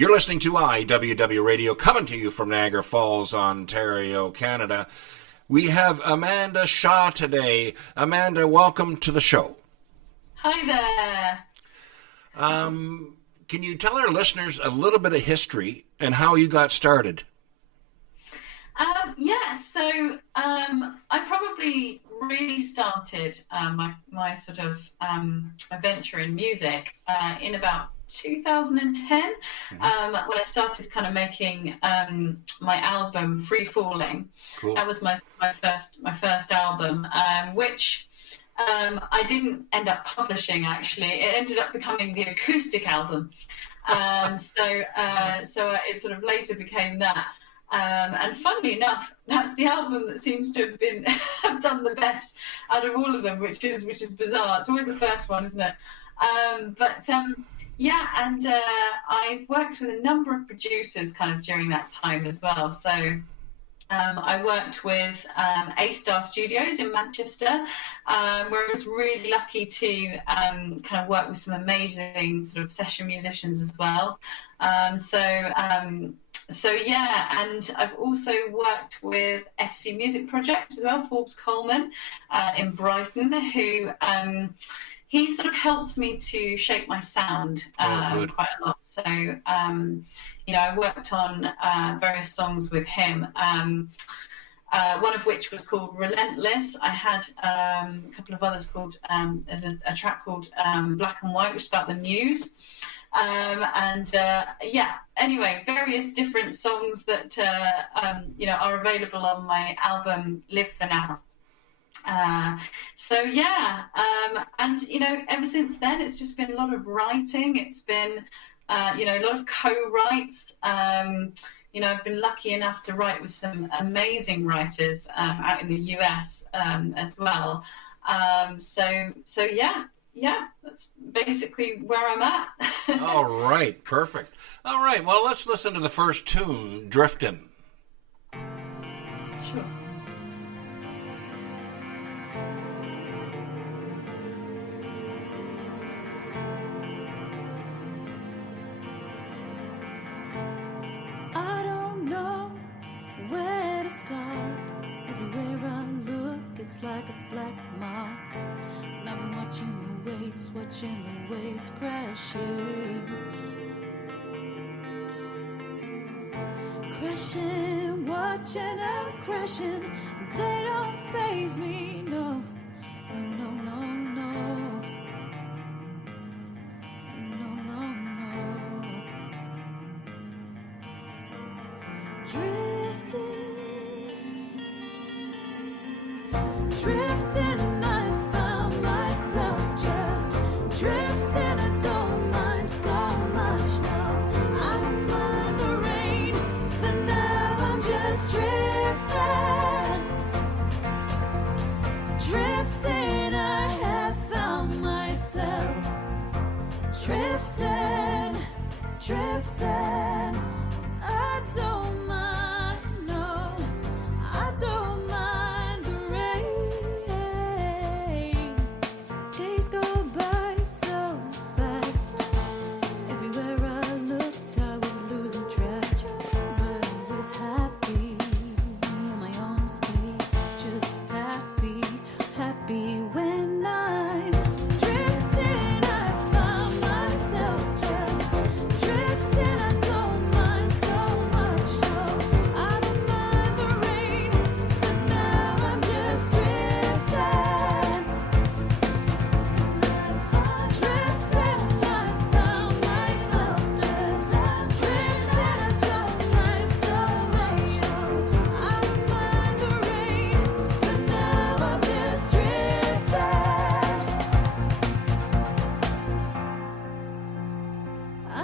You're listening to IWW Radio, coming to you from Niagara Falls, Ontario, Canada. We have Amanda Shaw today. Amanda, welcome to the show. Hi there. Can you tell our listeners a little bit of history and how you got started? I probably really started my sort of venture in music in about 2010, when I started kind of making my album Free Falling. Cool. That was my first album, which I didn't end up publishing. Actually, it ended up becoming the acoustic album. So it sort of later became that. And funnily enough, that's the album that seems to have done the best out of all of them, which is bizarre. It's always the first one, isn't it? I've worked with a number of producers kind of during that time as well. So I worked with A Star Studios in Manchester, where I was really lucky to kind of work with some amazing sort of session musicians as well. And I've also worked with FC Music Project as well, Forbes Coleman in Brighton, who he sort of helped me to shape my sound quite a lot. So, I worked on various songs with him, one of which was called Relentless. I had a couple of others called, there's a track called Black and White, which is about the news. Anyway, various different songs that, are available on my album Live for Now. Ever since then, it's just been a lot of writing. It's been, a lot of co-writes. I've been lucky enough to write with some amazing writers out in the US as well. That's basically where I'm at. All right, perfect. All right, well, let's listen to the first tune, Driftin'. Sure. I don't know where to start. Everywhere I look, it's like a black mark. And I've been watching the waves crashing. Crashing, watching and crashing. They don't faze me, no. No, no, no. No, no, no. Drifting, I found myself just drifting. I don't mind so much now. I don't mind the rain. For now, I'm just drifting. Drifting, I have found myself drifting. I don't mind, no, I don't mind the rain. Days go by so fast. Everywhere I looked, I was losing track. But I was happy in my own space. Just happy when I'm drifting. I found myself just drifting. I don't mind so much, no. I don't mind the rain. For now, I'm just drifting. Drifting, I found myself just drifting. I don't mind so much, no. I don't mind the rain. For now, I'm just drifting. I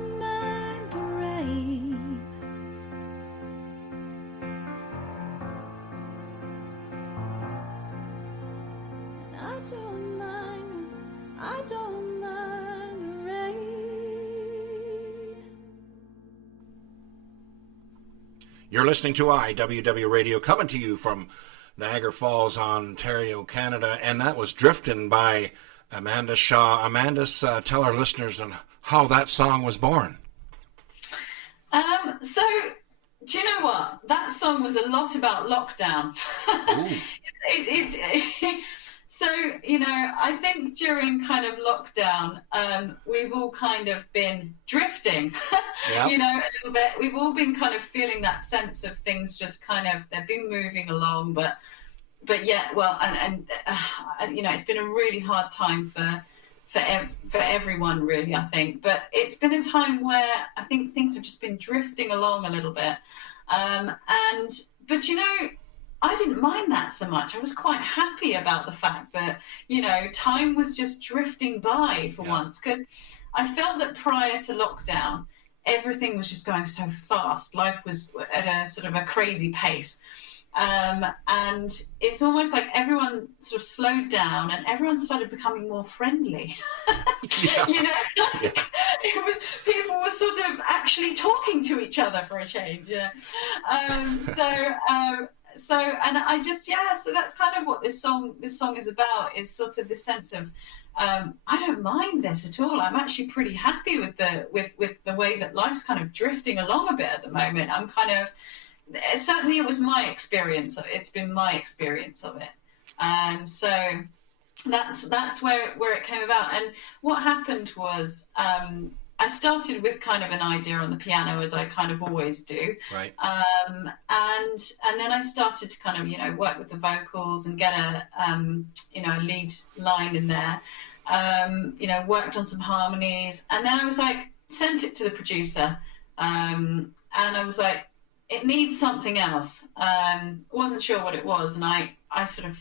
don't mind the rain. I don't mind the rain. You're listening to IWW Radio, coming to you from Niagara Falls, Ontario, Canada, and that was Driftin' by Amanda Shaw. Amanda, tell our listeners on how that song was born. Do you know what? That song was a lot about lockdown. Ooh. So, I think during kind of lockdown, we've all kind of been drifting, Yeah. a little bit. We've all been kind of feeling that sense of things just kind of, they've been moving along, but yet, well, and it's been a really hard time for everyone, really, I think. But it's been a time where I think things have just been drifting along a little bit. But I didn't mind that so much. I was quite happy about the fact that, time was just drifting by for once, because I felt that prior to lockdown, everything was just going so fast. Life was at a sort of a crazy pace. And it's almost like everyone sort of slowed down and everyone started becoming more friendly. Yeah. People were sort of actually talking to each other for a change. So that's kind of what this song is about, is sort of the sense of, I don't mind this at all. I'm actually pretty happy with the way that life's kind of drifting along a bit at the moment. I'm kind of, certainly it was my experience. It's been my experience of it. And so that's where it came about. And what happened was, I started with kind of an idea on the piano, as I kind of always do. Right. And then I started to kind of, work with the vocals and get a lead line in there. Worked on some harmonies, and then I was like, sent it to the producer, and I was like, it needs something else. Wasn't sure what it was, and I sort of,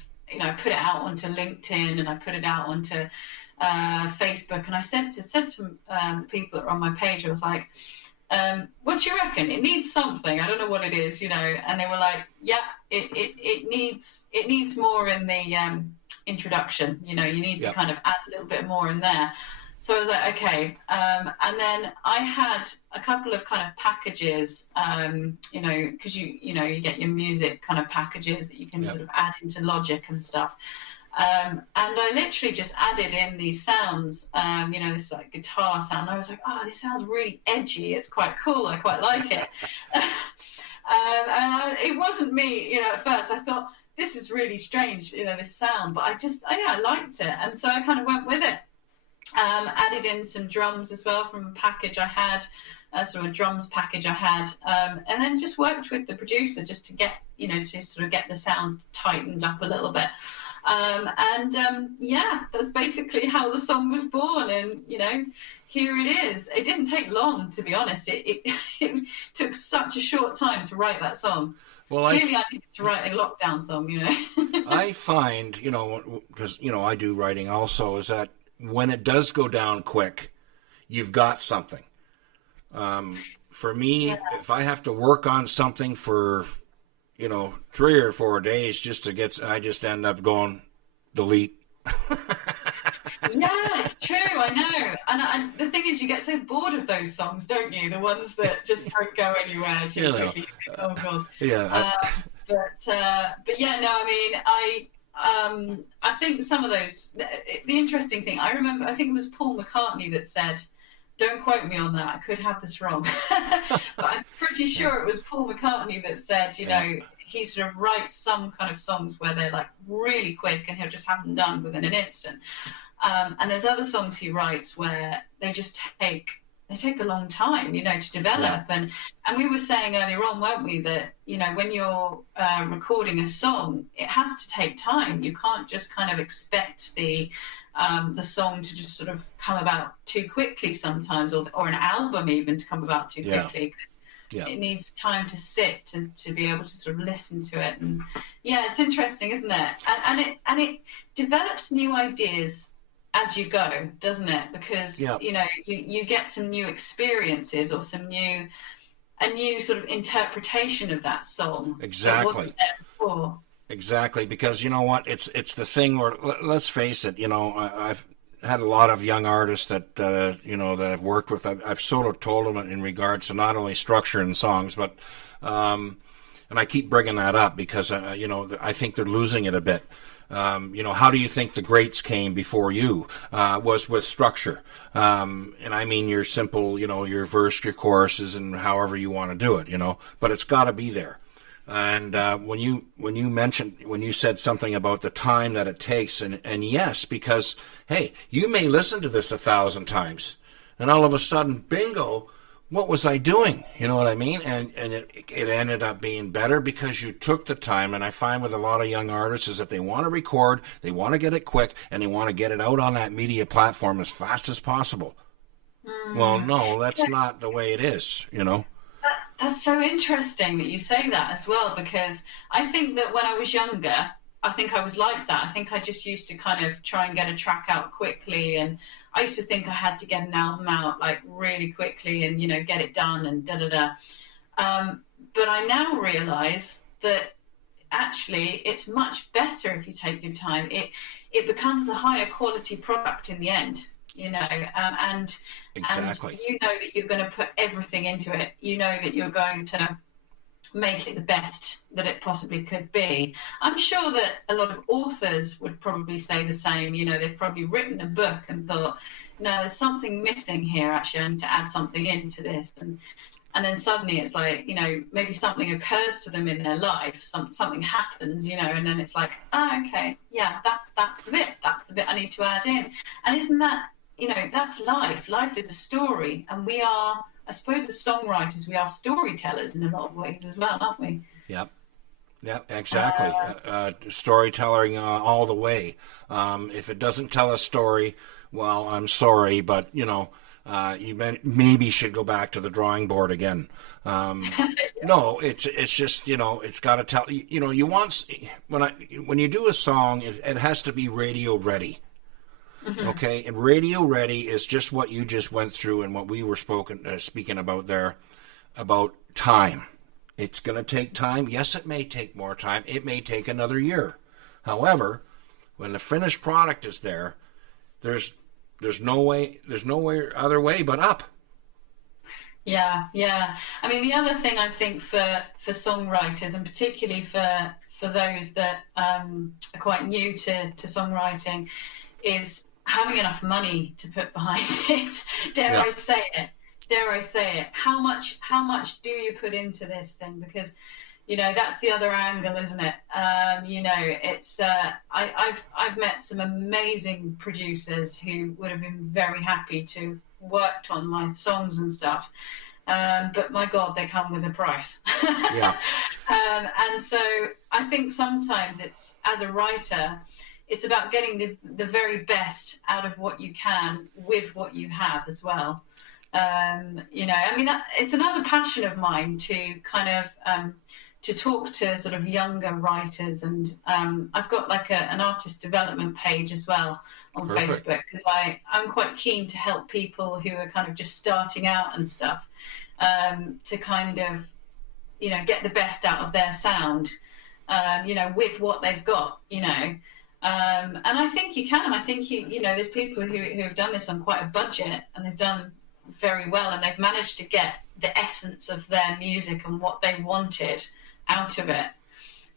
put it out onto LinkedIn, and I put it out onto Facebook, and I said to the people that are on my page, I was like, what do you reckon? It needs something. I don't know what it is, and they were like, yeah, it needs more in the introduction. You need to kind of add a little bit more in there. So I was like, okay. And then I had a couple of kind of packages, because you get your music kind of packages that you can sort of add into Logic and stuff. And I literally just added in these sounds, this like guitar sound. I was like, oh, this sounds really edgy. It's quite cool. I quite like it. It wasn't me, at first. I thought, this is really strange, this sound. But I liked it. And so I kind of went with it. Added in some drums as well from a package I had, sort of a drums package I had, and then just worked with the producer just to get, to sort of get the sound tightened up a little bit. That's basically how the song was born. And, here it is. It didn't take long, to be honest. It took such a short time to write that song. Well, clearly I needed to write a lockdown song, I find, because, I do writing also, is that when it does go down quick, you've got something. For me, if I have to work on something for, 3 or 4 days just to get, I just end up going delete. Yeah, it's true. I know. And the thing is, you get so bored of those songs, don't you? The ones that just don't go anywhere too quickly. Oh God. Yeah. But yeah, no. I mean, I think some of those. The interesting thing, I remember. I think it was Paul McCartney that said, "Don't quote me on that. I could have this wrong," but I'm pretty sure it was Paul McCartney that said, he sort of writes some kind of songs where they're like really quick and he'll just have them done within an instant. And there's other songs he writes where they just take a long time, to develop. Yeah. And we were saying earlier on, weren't we, that, when you're recording a song, it has to take time. You can't just kind of expect the song to just sort of come about too quickly sometimes, or an album even to come about too quickly. Yeah. It needs time to sit to be able to sort of listen to it. And yeah, it's interesting, isn't it? And it develops new ideas as you go, doesn't it? Because you get some new experiences or a new sort of interpretation of that song. Exactly. That wasn't there before. Exactly, because you know what? It's the thing where, let's face it, I've had a lot of young artists that that I've worked with. I've sort of told them in regards to not only structure in songs, but and I keep bringing that up because I think they're losing it a bit. How do you think the greats came before you? Was with structure. And I mean your simple, your verse, your choruses, and however you want to do it, but it's got to be there. And when you said something about the time that it takes, and yes, because, hey, you may listen to this 1,000 times, and all of a sudden, bingo, what was I doing? You know what I mean? And it ended up being better because you took the time. And I find with a lot of young artists is that they want to record, they want to get it quick, and they want to get it out on that media platform as fast as possible. Well, no, that's not the way it is, That's so interesting that you say that as well, because I think that when I was younger, I think I was like that. I think I just used to kind of try and get a track out quickly, and I used to think I had to get an album out like really quickly and get it done and But I now realise that actually it's much better if you take your time. It becomes a higher quality product in the end, and Exactly. and you know that you're going to put everything into it. You know that you're going to make it the best that it possibly could be. I'm sure that a lot of authors would probably say the same. They've probably written a book and thought, no, there's something missing here. Actually, I need to add something into this. And then suddenly it's like, maybe something occurs to them in their life, something happens, and then it's like, okay, yeah, that's the bit. That's the bit I need to add in. And isn't that, that's life. Life is a story, and we are, I suppose, as songwriters, we are storytellers in a lot of ways as well, aren't we? Yep, exactly. Storytelling all the way. If it doesn't tell a story, well, I'm sorry, but, you maybe should go back to the drawing board again. No, it's just, it's got to tell, you want, when you do a song, it has to be radio ready. Mm-hmm. Okay, and radio ready is just what you just went through and what we were speaking about there, about time. It's going to take time. Yes, it may take more time. It may take another year. However, when the finished product is there, there's no other way but up. Yeah. I mean, the other thing I think for songwriters, and particularly for those that are quite new to songwriting, is having enough money to put behind it. Dare I say it? How much do you put into this thing? Because that's the other angle, isn't it? It's I've met some amazing producers who would have been very happy to have worked on my songs and stuff. But my God, they come with a price. Yeah. And so I think sometimes it's, as a writer, it's about getting the very best out of what you can with what you have as well. It's another passion of mine to kind of to talk to sort of younger writers, and I've got like an artist development page as well on Perfect. Facebook, because I'm quite keen to help people who are kind of just starting out and stuff, to kind of get the best out of their sound, with what they've got, and I think you can. I think there's people who have done this on quite a budget, and they've done very well, and they've managed to get the essence of their music and what they wanted out of it.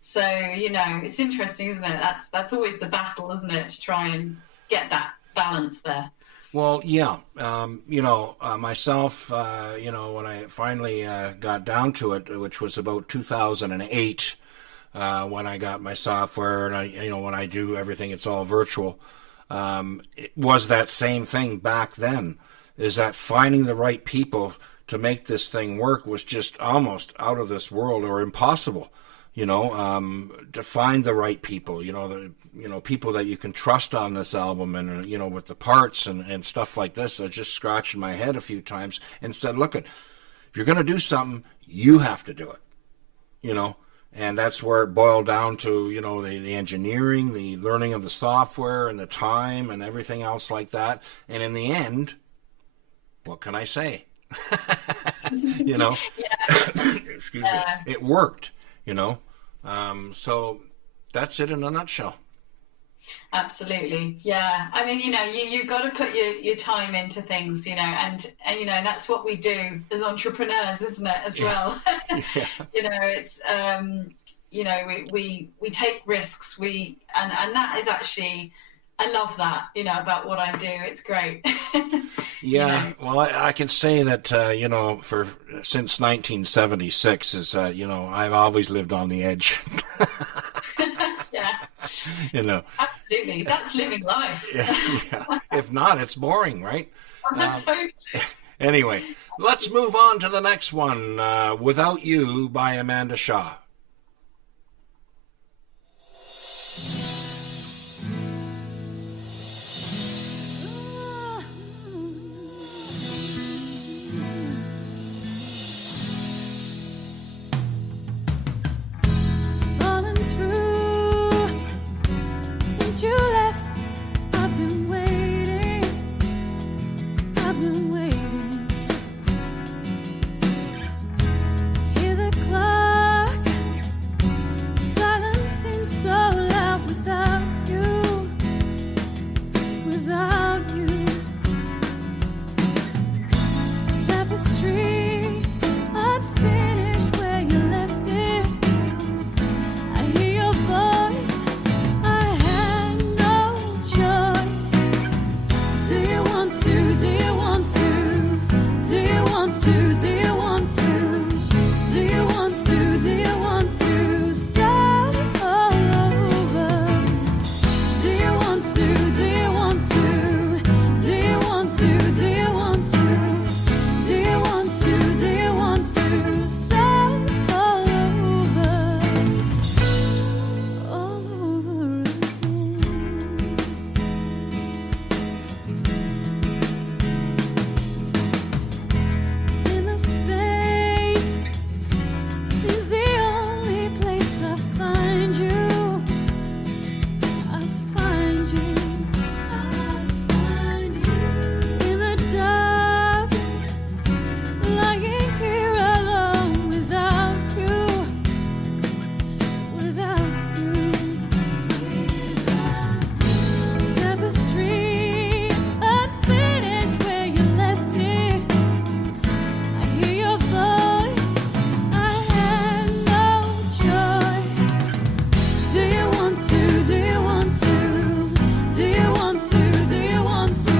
So it's interesting, isn't it? That's always the battle, isn't it, to try and get that balance there. Well, yeah. Myself, when I finally got down to it, which was about 2008, when I got my software, and when I do everything, it's all virtual. It was that same thing back then, is that finding the right people to make this thing work was just almost out of this world, or impossible. To find the right people, people that you can trust on this album, and with the parts and stuff like this. I just scratched my head a few times and said, look, if you're going to do something, you have to do it. And that's where it boiled down to, the engineering, the learning of the software, and the time, and everything else like that. And in the end, what can I say? Excuse me. It worked, So that's it in a nutshell. Absolutely. Yeah. I mean, you've got to put your time into things, and that's what we do as entrepreneurs, isn't it, as well? Yeah. It's, you know, we take risks. And that is actually, I love that, you know, about what I do. It's great. Yeah, well, I can say that, you know, since 1976 is, you know, I've always lived on the edge. Yeah, You know, absolutely. That's living life. yeah. If not, it's boring, right? Totally. Anyway, let's move on to the next one, Without You by Amanda Shaw. Falling through since you left. I've been waiting. I've been waiting. Hear the clock. Silence seems so loud without you. Without you. Tapestry unfinished where you left it. I hear your voice. I had no choice. Do you want to? Do you want to? Do you want to? Do you want to? Do you want to? Do you want to start all over? Do you want to? Do you want to? Do you want to? Do you want to? Do you want to? Do you want to start all over? All over again. Inner space seems the only place I find you. I find you. I find you. In the dark, lying here alone without you. Without you. Tapestry unfinished where you left it. I hear your voice. I had no choice. Do you want to? Do you want to? Do you want to? Do you want to?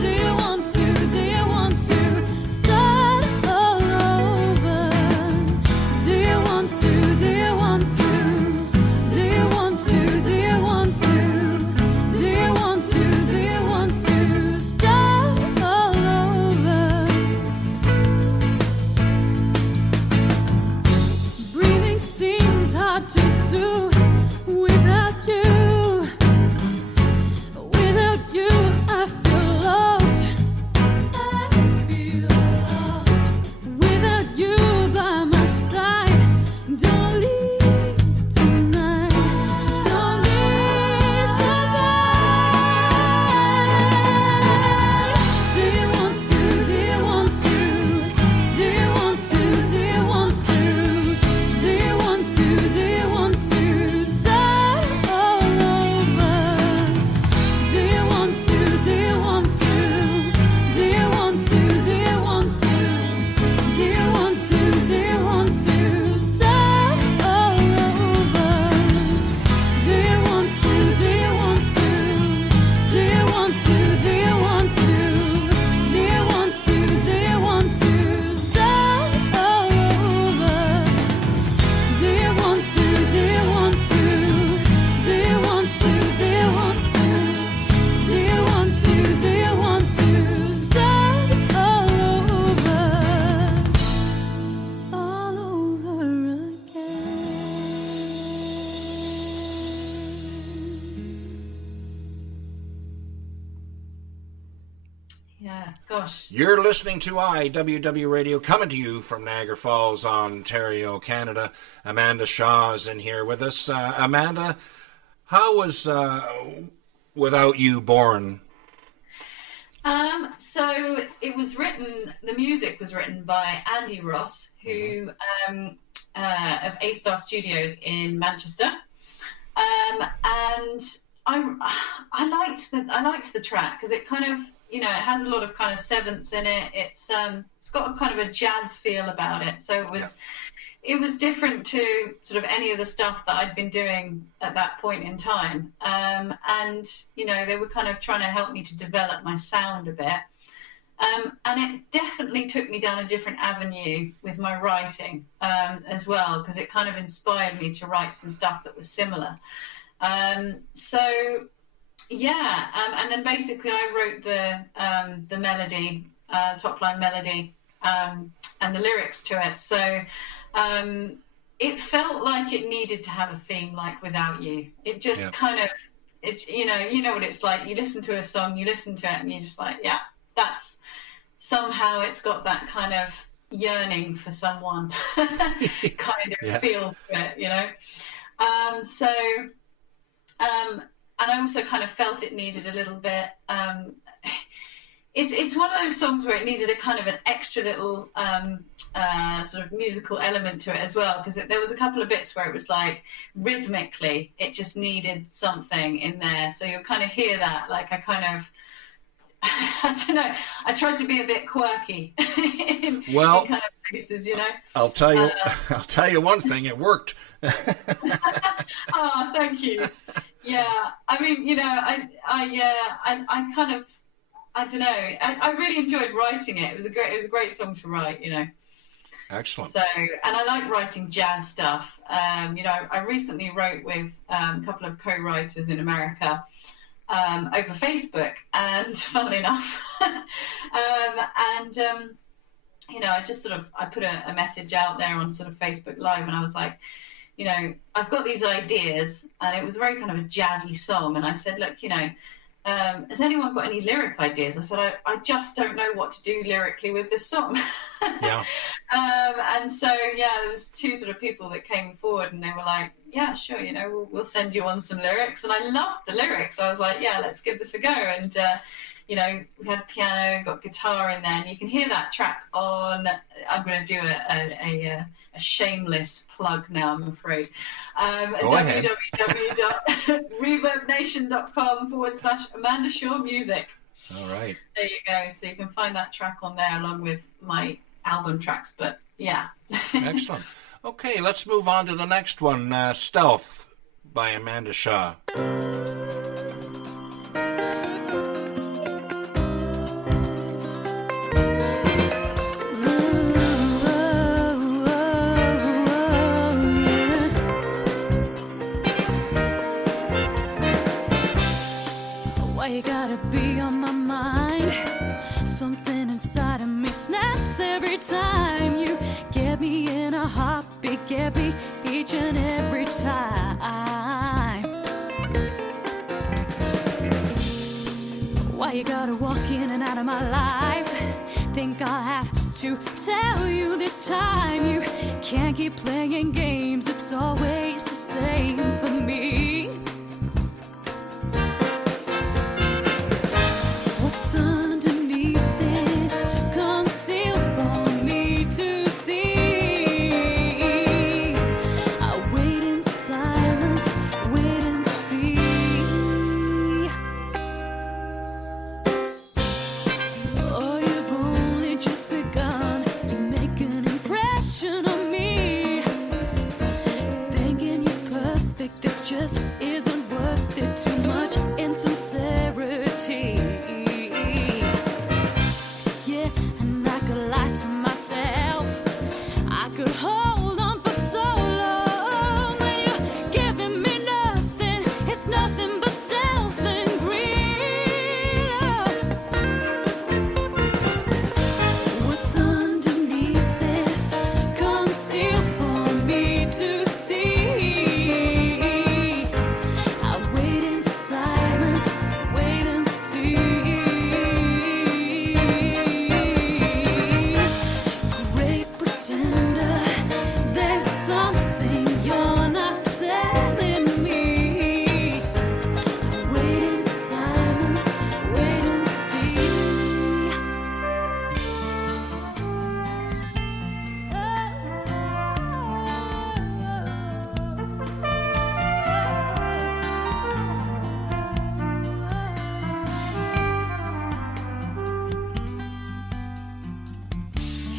Do you want to? Do you want to start all over? Do you want to? Do you want to? Do you want to? Do you want to? Do you want to? Do you want to start all over? Breathing seems hard to do without you. Without you, I feel lost. I feel lost. Without you by my side, don't leave tonight. Don't leave tonight. Do you want to? Do you want to? Do you want to? Do you want to? Do you want to? Do you want to start all over? Do you want to? Do you want to? Do you want to? Do you want to? Do you want to? Do you want to start all over? Do you want to? Do you want to? Do you want to? Do you want to? Do you want to? Do you want to start all over? Do you want to? Do you want to? Do you want to? Do you want to? Do you want to? Do you want to start all over again? Yeah, gosh. You're listening to IWW Radio, coming to you from Niagara Falls, Ontario, Canada. Amanda Shaw is in here with us. Amanda, how was Without You born? So it was written, the music was written by Andy Ross, who of A Star Studios in Manchester. And I liked the track because it kind of you know, it has a lot of kind of sevenths in it. It's got a kind of a jazz feel about it. So it was different to sort of any of the stuff that I'd been doing at that point in time. And, you know, they were kind of trying to help me to develop my sound a bit. And it definitely took me down a different avenue with my writing as well, because it kind of inspired me to write some stuff that was similar. So, yeah, and then basically I wrote the melody, top line melody, and the lyrics to it. So it felt like it needed to have a theme, like Without You. It just kind of, you know what it's like. You listen to a song, you listen to it, and you're just like, yeah, that's somehow it's got that kind of yearning for someone kind of feel to it, you know. And I also kind of felt it needed a little bit. It's one of those songs where it needed a kind of an extra little sort of musical element to it as well, because there was a couple of bits where it was like rhythmically it just needed something in there. So you'll kind of hear that, like I don't know. I tried to be a bit quirky in kind of places, you know. I'll tell you one thing. It worked. Oh, thank you. Yeah, I mean, you know, I kind of, I don't know. I really enjoyed writing it. It was a great song to write, you know. Excellent. So, and I like writing jazz stuff. You know, I recently wrote with a couple of co-writers in America over Facebook, and funnily enough, you know, I put a message out there on sort of Facebook Live, and I was like, you know, I've got these ideas, and it was very kind of a jazzy song, and I said, look, you know, has anyone got any lyric ideas? I said, I just don't know what to do lyrically with this song. Yeah. And so, yeah, there was two sort of people that came forward, and they were like, yeah, sure, you know, we'll send you on some lyrics. And I loved the lyrics. I was like, yeah, let's give this a go. And, you know, we had piano, got guitar in there, and you can hear that track on, I'm going to do a shameless plug now, I'm afraid. www.reverbnation.com/Amanda Shaw Music. All right. There you go. So you can find that track on there along with my album tracks. But yeah. Excellent. Okay, let's move on to the next one, Stealth by Amanda Shaw. You gotta be on my mind. Something inside of me snaps every time you get me in a heartbeat, get me each and every time. Why you gotta walk in and out of my life? Think I'll have to tell you this time. You can't keep playing games, it's always the same for me. Just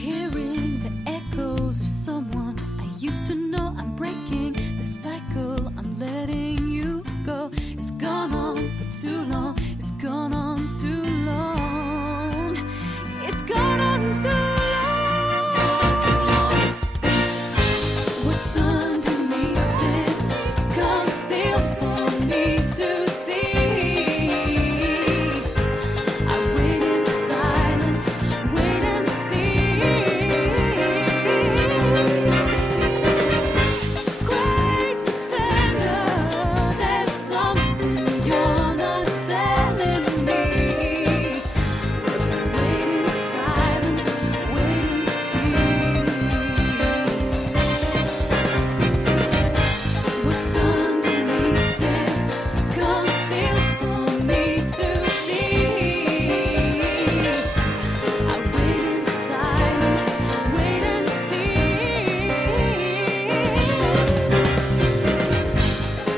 hearing the echoes of someone I used to know. I'm breaking the cycle, I'm letting you go. It's gone on for too long, it's gone on too long. It's gone on too long. What's underneath this concealed for me to see? I wait in silence, wait and see. Great pretender, there's something you're not telling me. Wait in silence, wait and see. What's underneath this concealed for me to see? I wait in silence, wait and see.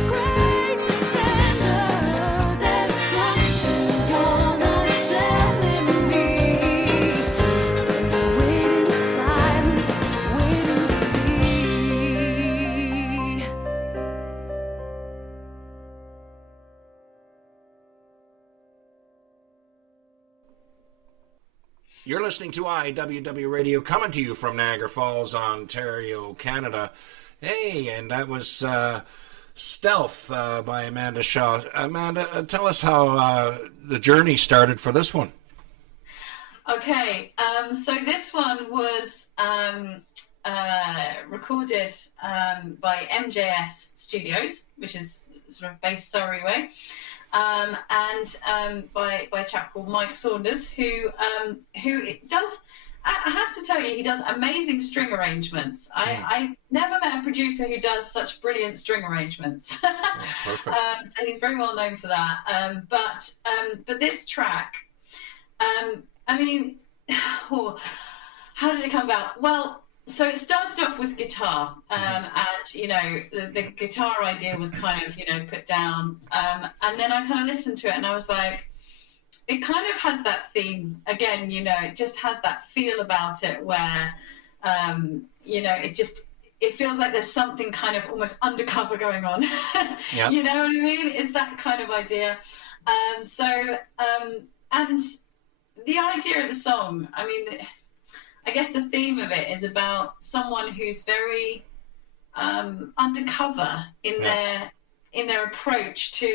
Great pretender, there's something you're not telling me. Wait in silence, wait and see. You're listening to IWW Radio, coming to you from Niagara Falls, Ontario, Canada. Hey, and that was Stealth by Amanda Shaw. Amanda, tell us how the journey started for this one. Okay, so this one was recorded by MJS Studios, which is sort of based Surrey way, and by a chap called Mike Saunders, who does. I have to tell you, he does amazing string arrangements. I never met a producer who does such brilliant string arrangements. Perfect. So he's very well known for that. But this track, I mean, how did it come about? Well, so it started off with guitar, and you know, the guitar idea was kind of, you know, put down, and then I kind of listened to it, and I was like, it kind of has that theme again, you know, it just has that feel about it where, you know, it feels like there's something kind of almost undercover going on. Yeah. You know what I mean? It's that kind of idea. And the idea of the song, I mean, I guess the theme of it is about someone who's very undercover in their approach to,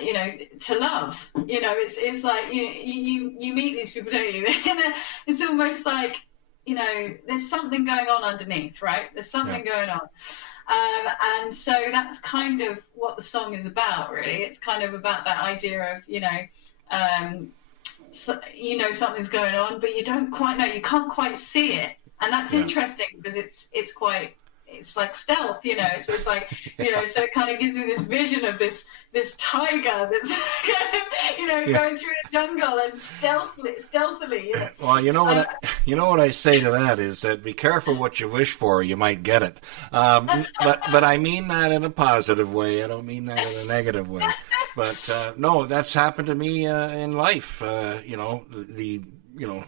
you know, to love. You know, it's like you meet these people, don't you? It's almost like, you know, there's something going on underneath, right? There's something going on. And so that's kind of what the song is about, really. It's kind of about that idea of, you know, so, you know, something's going on, but you don't quite know, you can't quite see it. And that's interesting because it's like stealth, you know. So it's like, you know, so it kind of gives me this vision of this tiger that's kind of, you know, going through the jungle and stealthily. You know? Well, you know what I say to that is that be careful what you wish for, you might get it. But I mean that in a positive way. I don't mean that in a negative way. But no, that's happened to me in life. You know, you know,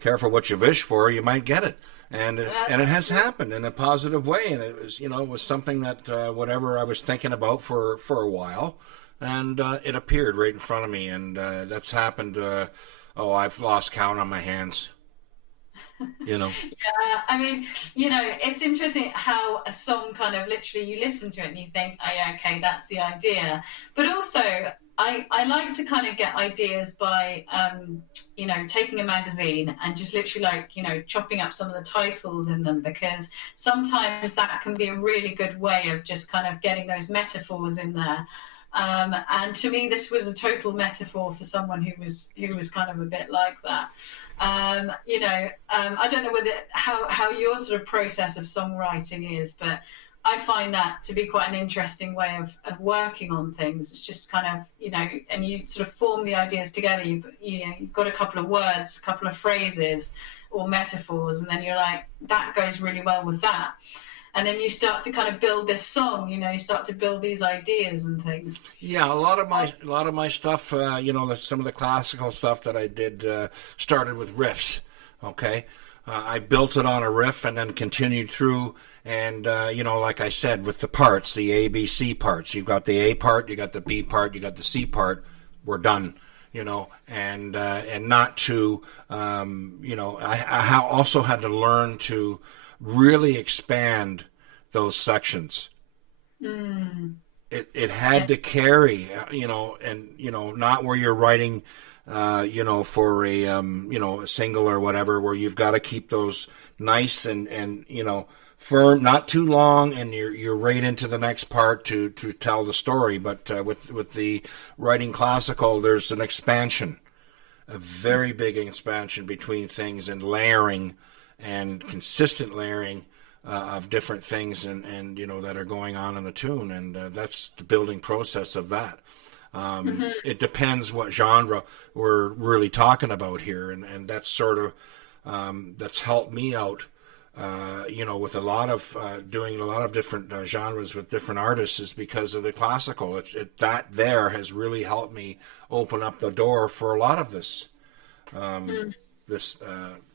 careful what you wish for, you might get it. And it has happened in a positive way, and it was, you know, it was something that whatever I was thinking about for a while, and it appeared right in front of me, and that's happened. I've lost count on my hands. You know. Yeah, I mean, you know, it's interesting how a song kind of literally you listen to it and you think, oh yeah, okay, that's the idea. But also, I like to kind of get ideas by, you know, taking a magazine and just literally like, you know, chopping up some of the titles in them, because sometimes that can be a really good way of just kind of getting those metaphors in there. And to me, this was a total metaphor for someone who was kind of a bit like that. You know, I don't know how your sort of process of songwriting is, but I find that to be quite an interesting way of working on things. It's just kind of, you know, and you sort of form the ideas together. You know, you've got a couple of words, a couple of phrases or metaphors, and then you're like, that goes really well with that. And then you start to kind of build this song, you know, you start to build these ideas and things. Yeah, a lot of my stuff, you know, some of the classical stuff that I did started with riffs. Okay, I built it on a riff and then continued through. And like I said, with the parts, the A, B, C parts, you've got the A part, you got the B part, you got the C part. We're done. And not to, I also had to learn to really expand those sections. It had to carry, not where you're writing, for a single or whatever, where you've got to keep those nice and firm, not too long, and you're right into the next part to tell the story. But with the writing classical, there's an expansion, a very big expansion between things, and layering and consistent layering of different things and that are going on in the tune, and that's the building process of that. It depends what genre we're really talking about here, and that's sort of that's helped me out. With a lot of doing a lot of different genres with different artists, is because of the classical. That there has really helped me open up the door for a lot of this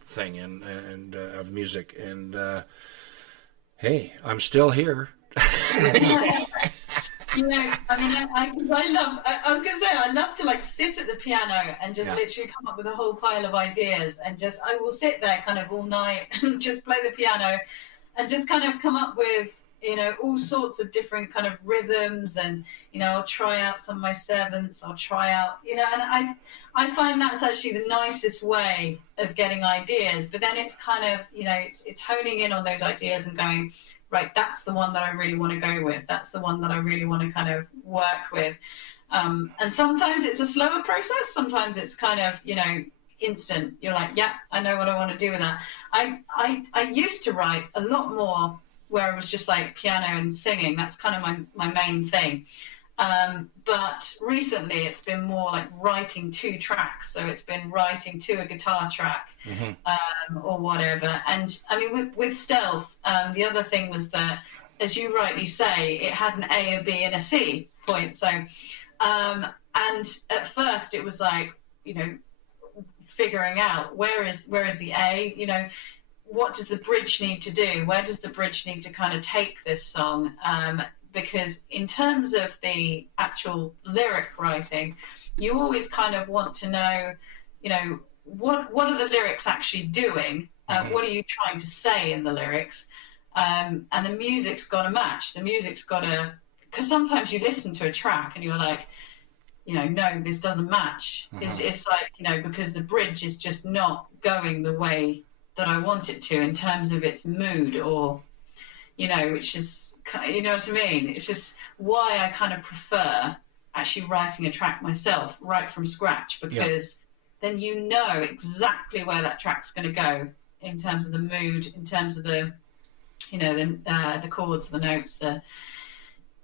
thing and of music. And hey, I'm still here. I love to like sit at the piano and just literally come up with a whole pile of ideas, and I will sit there kind of all night and just play the piano and just kind of come up with, all sorts of different kind of rhythms, and, I'll try out some of my sevenths, I'll try out, and I find that's actually the nicest way of getting ideas. But then it's kind of, it's honing in on those ideas and going, right, that's the one that I really want to go with. That's the one that I really want to kind of work with. And sometimes it's a slower process. Sometimes it's kind of, instant. You're like, yeah, I know what I want to do with that. I used to write a lot more where it was just like piano and singing. That's kind of my main thing. But recently it's been more like writing 2 tracks. So it's been writing to a guitar track, or whatever. And I mean, with Stealth, the other thing was that, as you rightly say, it had an A, a B, and a C point. So, and at first it was like, figuring out where is the A, what does the bridge need to do? Where does the bridge need to kind of take this song? Because in terms of the actual lyric writing, you always kind of want to know, what are the lyrics actually doing? What are you trying to say in the lyrics? And the music's got to match. The music's got to, because sometimes you listen to a track and you're like, no, this doesn't match. It's like, because the bridge is just not going the way that I want it to in terms of its mood, or, which is, you know what I mean? It's just why I kind of prefer actually writing a track myself right from scratch, because then you know exactly where that track's going to go in terms of the mood, in terms of the, the chords, the notes,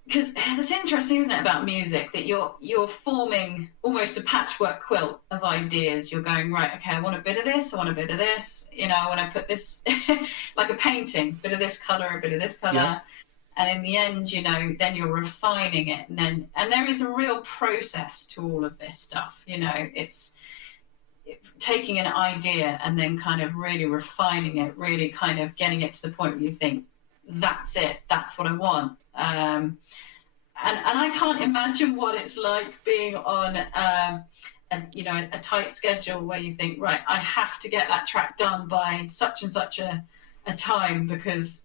because it's interesting, isn't it, about music, that you're forming almost a patchwork quilt of ideas. You're going, right, okay, I want a bit of this, I want a bit of this, I want to put this like a painting, a bit of this color, a bit of this color. Yeah. And in the end, then you're refining it, and there is a real process to all of this stuff. It's taking an idea and then kind of really refining it, really kind of getting it to the point where you think, that's it, that's what I want. And I can't imagine what it's like being on a tight schedule where you think, right, I have to get that track done by such and such a time, because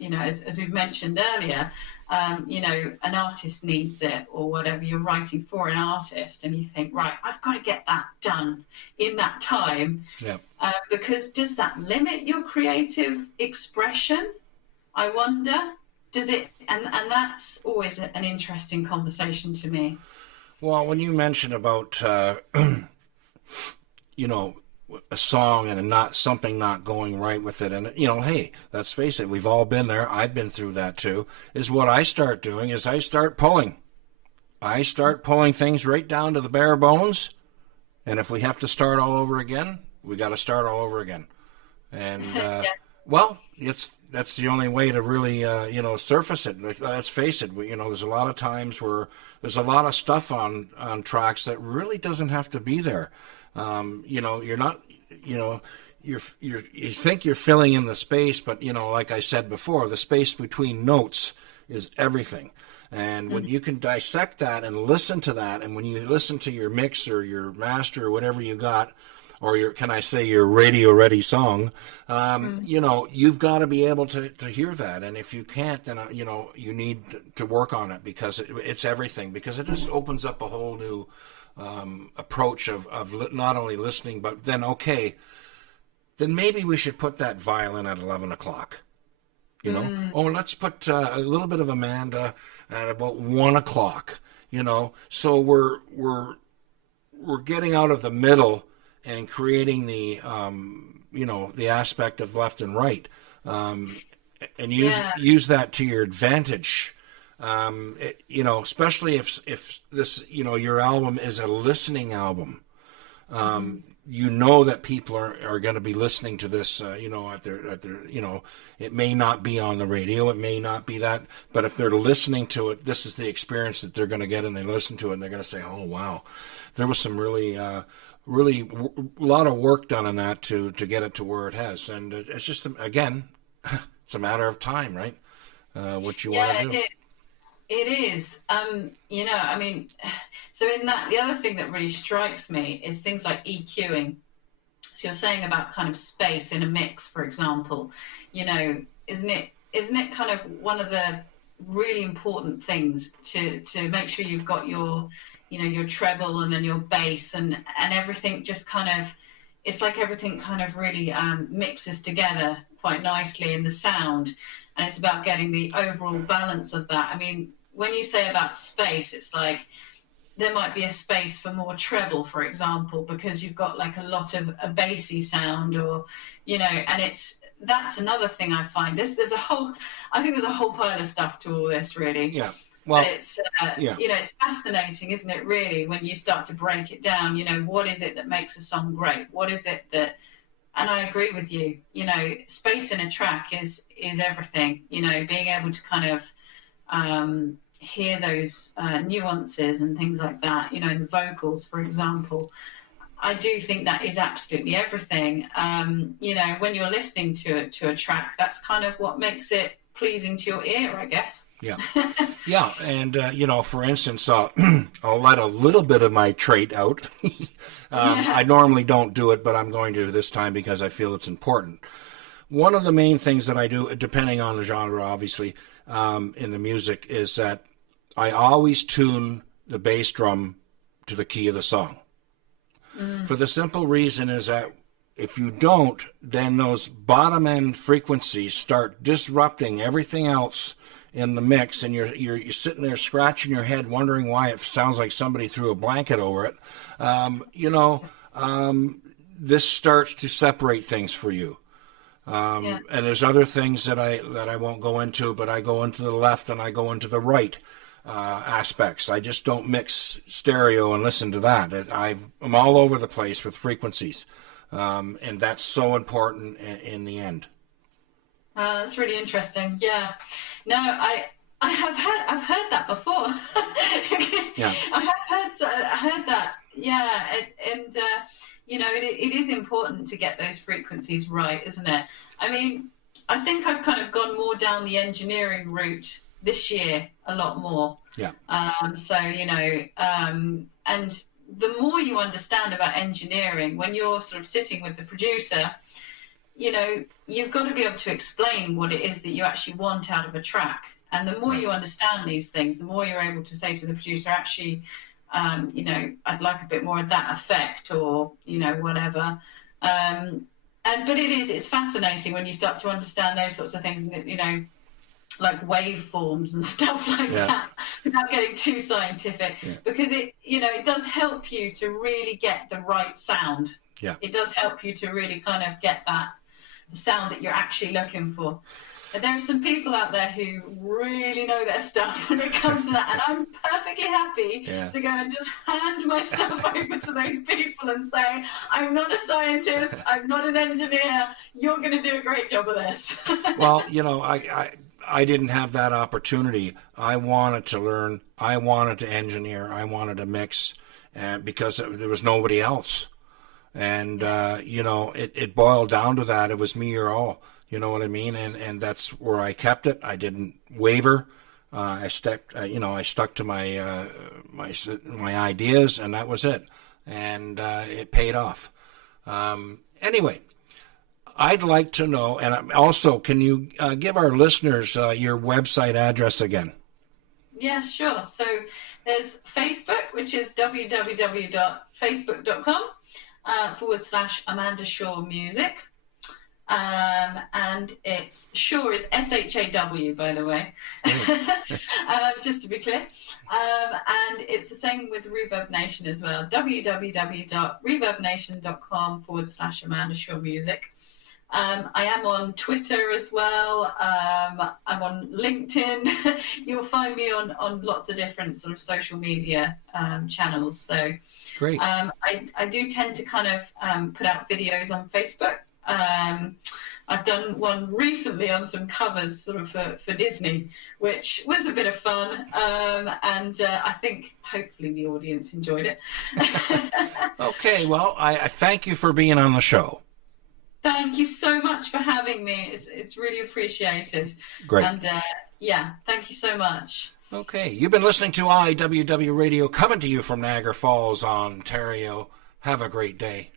as we've mentioned earlier, an artist needs it, or whatever. You're writing for an artist and you think, right, I've got to get that done in that time. Yeah. Because does that limit your creative expression? I wonder. Does it? And that's always an interesting conversation to me. Well, when you mention about, a song and something not going right with it, and hey, let's face it, we've all been there. I've been through that too. Is what I start doing is I start pulling things right down to the bare bones, and if we have to start all over again, we got to start all over again. And well, that's the only way to really surface it. Let's face it, there's a lot of times where there's a lot of stuff on tracks that really doesn't have to be there. You're not, you think you're filling in the space, but like I said before, the space between notes is everything. And when you can dissect that and listen to that, and when you listen to your mix or your master or whatever you got, or your radio ready song, you've got to be able to hear that. And if you can't, then you need to work on it, because it's everything, because it just opens up a whole new approach of not only listening, but then then maybe we should put that violin at 11 o'clock. Oh, let's put a little bit of Amanda at about 1 o'clock. So we're getting out of the middle and creating the the aspect of left and right, and use that to your advantage. Especially if this your album is a listening album. That people are going to be listening to this, at their, it may not be on the radio, it may not be that, but if they're listening to it, this is the experience that they're going to get, and they listen to it and they're going to say, oh, wow, there was some really a lot of work done on that to get it to where it has. And it's just, again, it's a matter of time, right? What you want to do. It is. So in that, the other thing that really strikes me is things like EQing. So you're saying about kind of space in a mix, for example, isn't it kind of one of the really important things to make sure you've got your, your treble and then your bass and everything just kind of, it's like everything kind of really mixes together quite nicely in the sound. And it's about getting the overall balance of that. I mean, when you say about space, it's like there might be a space for more treble, for example, because you've got like a lot of a bassy sound, or, and that's another thing I find. I think there's a whole pile of stuff to all this, really. Yeah. Well, but it's, it's fascinating, isn't it, really, when you start to break it down, what is it that makes a song great? What is it that, and I agree with you, space in a track is everything, being able to kind of hear those nuances and things like that, in the vocals, for example. I do think that is absolutely everything. When you're listening to a track, that's kind of what makes it pleasing to your ear, I guess. Yeah. Yeah. And, for instance, I'll let a little bit of my trait out. I normally don't do it, but I'm going to this time because I feel it's important. One of the main things that I do, depending on the genre, obviously, in the music, is that I always tune the bass drum to the key of the song. For the simple reason is that if you don't, then those bottom end frequencies start disrupting everything else in the mix, and you're sitting there scratching your head wondering why it sounds like somebody threw a blanket over it. This starts to separate things for you. And there's other things that I won't go into, but I go into the left and I go into the right aspects. I just don't mix stereo and listen to that. I'm all over the place with frequencies, and that's so important in the end. That's really interesting. Yeah. No, I've heard that before. Yeah. I heard that. Yeah, and it is important to get those frequencies right, isn't it? I mean, I think I've kind of gone more down the engineering route this year, a lot more. Yeah. And the more you understand about engineering, when you're sort of sitting with the producer, you've got to be able to explain what it is that you actually want out of a track. And the more you understand these things, the more you're able to say to the producer, actually, I'd like a bit more of that effect, or, whatever. But it's fascinating when you start to understand those sorts of things, like waveforms and stuff like that, without getting too scientific, because it does help you to really get the right sound. Yeah. It does help you to really kind of get the sound that you're actually looking for. But there are some people out there who really know their stuff when it comes to that, and I'm perfectly happy to go and just hand myself over to those people and say, I'm not a scientist, I'm not an engineer, you're going to do a great job of this. Well, I didn't have that opportunity. I wanted to learn, I wanted to engineer, I wanted to mix, and because there was nobody else. And, it boiled down to that. It was me or all, you know what I mean? And that's where I kept it. I didn't waver. I stuck to my ideas, and that was it. And it paid off. Anyway, I'd like to know, and also, can you give our listeners your website address again? Yeah, sure. So there's Facebook, which is www.facebook.com/Amanda Shaw Music. And it's Shaw is SHAW, by the way, just to be clear. And it's the same with Reverb Nation as well. www.reverbnation.com/Amanda Shaw Music. I am on Twitter as well. I'm on LinkedIn. You'll find me on lots of different sort of social media channels. So great. I do tend to kind of put out videos on Facebook. I've done one recently on some covers sort of for Disney, which was a bit of fun. And I think hopefully the audience enjoyed it. Okay, well, I thank you for being on the show. Thank you so much for having me. It's really appreciated. Great. And thank you so much. Okay, you've been listening to IWW Radio, coming to you from Niagara Falls, Ontario. Have a great day.